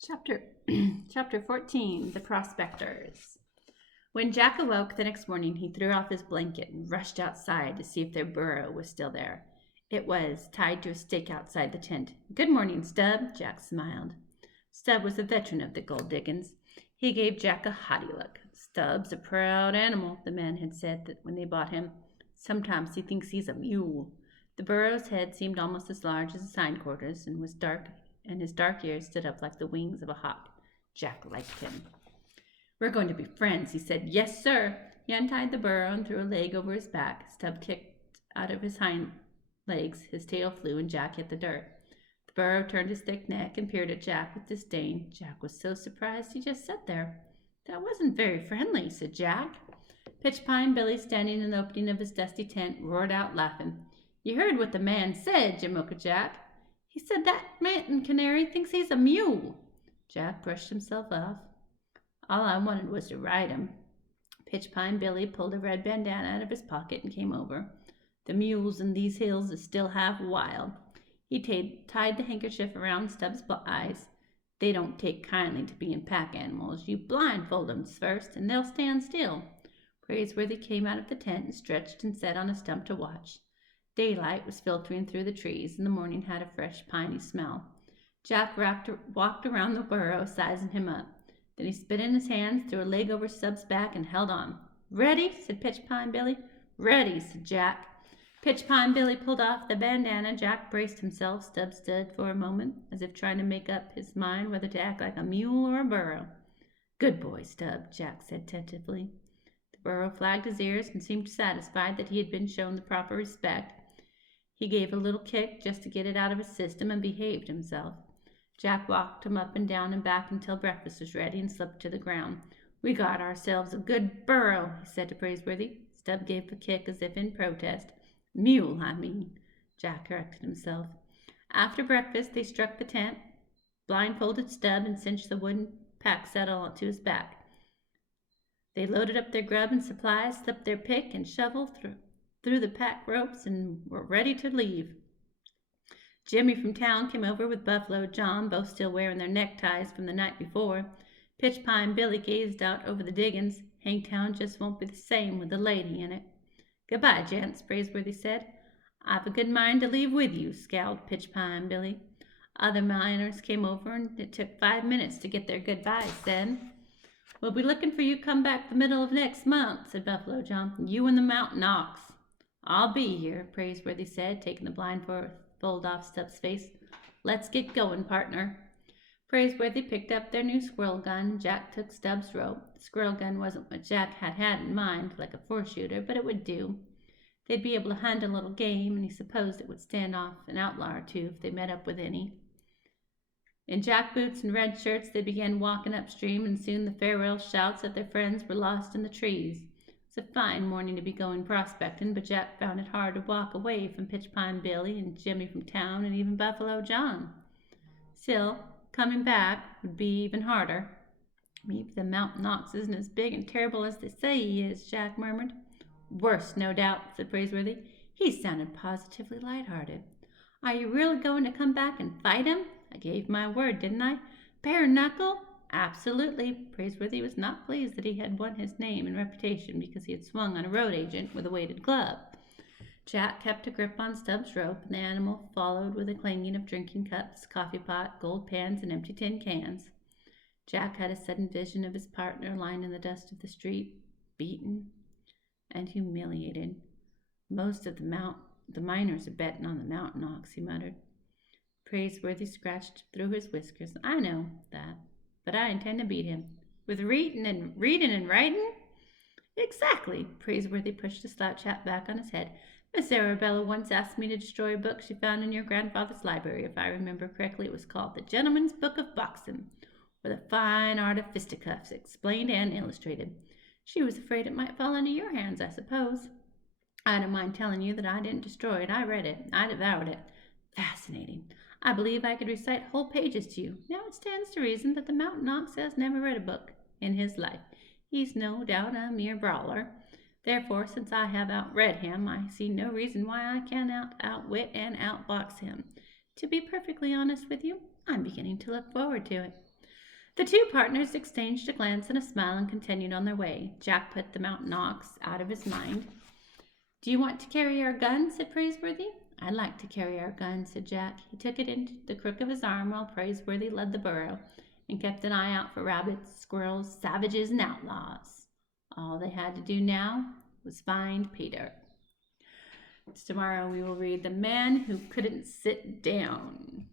Chapter Chapter 14 The Prospectors. When Jack awoke the next morning, he threw off his blanket and rushed outside to see if their burro was still there. It was, tied to a stake outside the tent. "Good morning, Stubb," Jack smiled. Stubb was a veteran of the gold diggings. He gave Jack a haughty look. "Stubb's a proud animal," the man had said that when they bought him. "Sometimes he thinks he's a mule." The burro's head seemed almost as large as his hindquarters and was dark, and his dark ears stood up like the wings of a hawk. Jack liked him. "We're going to be friends," he said. "Yes, sir." He untied the burro and threw a leg over his back. Stubb kicked out of his hind legs. His tail flew, and Jack hit the dirt. The burro turned his thick neck and peered at Jack with disdain. Jack was so surprised he just sat there. "That wasn't very friendly," said Jack. Pitchpine Billy, standing in the opening of his dusty tent, roared out laughing. "You heard what the man said, Jamoka Jack. He said that mountain canary thinks he's a mule." Jack brushed himself off. "All I wanted was to ride him." Pitchpine Billy pulled a red bandana out of his pocket and came over. "The mules in these hills is still half wild." He tied the handkerchief around Stubb's eyes. "They don't take kindly to being pack animals. You blindfold 'em first, and they'll stand still." Praiseworthy came out of the tent and stretched and sat on a stump to watch. Daylight was filtering through the trees, and the morning had a fresh, piney smell. Jack walked around the burro, sizing him up. Then he spit in his hands, threw a leg over Stubb's back, and held on. "Ready?" said Pitchpine Billy. "Ready," said Jack. Pitchpine Billy pulled off the bandana. Jack braced himself. Stubb stood for a moment, as if trying to make up his mind whether to act like a mule or a burro. "Good boy, Stubb," Jack said tentatively. The burro flagged his ears and seemed satisfied that he had been shown the proper respect. He gave a little kick just to get it out of his system and behaved himself. Jack walked him up and down and back until breakfast was ready and slipped to the ground. "We got ourselves a good burro," he said to Praiseworthy. Stubb gave a kick as if in protest. "Mule, I mean," Jack corrected himself. After breakfast, they struck the tent, blindfolded Stubb, and cinched the wooden pack saddle onto his back. They loaded up their grub and supplies, slipped their pick and shovel through the pack ropes, and were ready to leave. Jimmy from town came over with Buffalo John, both still wearing their neckties from the night before. Pitchpine Billy gazed out over the diggings. "Hangtown just won't be the same with the lady in it." "Goodbye, gents," Praiseworthy said. "I've a good mind to leave with you," scowled Pitchpine Billy. Other miners came over, and it took 5 minutes to get their goodbyes said. "We'll be looking for you come back the middle of next month," said Buffalo John. "You and the Mountain Ox." "I'll be here," Praiseworthy said, taking the blindfold off Stubb's face. "Let's get going, partner." Praiseworthy picked up their new squirrel gun. Jack took Stubb's rope. The squirrel gun wasn't what Jack had in mind, like a four-shooter, but it would do. They'd be able to hunt a little game, and he supposed it would stand off an outlaw or two if they met up with any. In jack boots and red shirts, they began walking upstream, and soon the farewell shouts of their friends were lost in the trees. It was a fine morning to be going prospecting, but Jack found it hard to walk away from Pitchpine Billy and Jimmy from town and even Buffalo John. Still, coming back would be even harder. "Maybe the Mountain Ox isn't as big and terrible as they say he is," Jack murmured. "Worse, no doubt," said Praiseworthy. He sounded positively light-hearted. "Are you really going to come back and fight him? I gave my word, didn't I? Bare knuckle?" "Absolutely." Praiseworthy was not pleased that he had won his name and reputation because he had swung on a road agent with a weighted club. Jack kept a grip on Stubb's rope, and the animal followed with a clanging of drinking cups, coffee pot, gold pans, and empty tin cans. Jack had a sudden vision of his partner lying in the dust of the street, beaten and humiliated. "Most of the miners are betting on the Mountain Ox," he muttered. Praiseworthy scratched through his whiskers. "I know that, but I intend to beat him." "With reading and writing?" "Exactly." Praiseworthy pushed the slouch hat back on his head. "Miss Arabella once asked me to destroy a book she found in your grandfather's library. If I remember correctly, it was called The Gentleman's Book of Boxing, or The Fine Art of Fisticuffs, explained and illustrated. She was afraid it might fall into your hands, I suppose. I don't mind telling you that I didn't destroy it. I read it. I devoured it. Fascinating. I believe I could recite whole pages to you. Now it stands to reason that the Mountain Ox has never read a book in his life. He's no doubt a mere brawler. Therefore, since I have outread him, I see no reason why I cannot outwit and outbox him. To be perfectly honest with you, I'm beginning to look forward to it." The two partners exchanged a glance and a smile and continued on their way. Jack put the mountain ox out of his mind. Do you want to carry our gun? Said Praiseworthy. I'd like to carry our gun, said Jack. He took it into the crook of his arm while Praiseworthy led the burro and kept an eye out for rabbits, squirrels, savages, and outlaws. All they had to do now was find Peter. Tomorrow we will read The Man Who Couldn't Sit Down.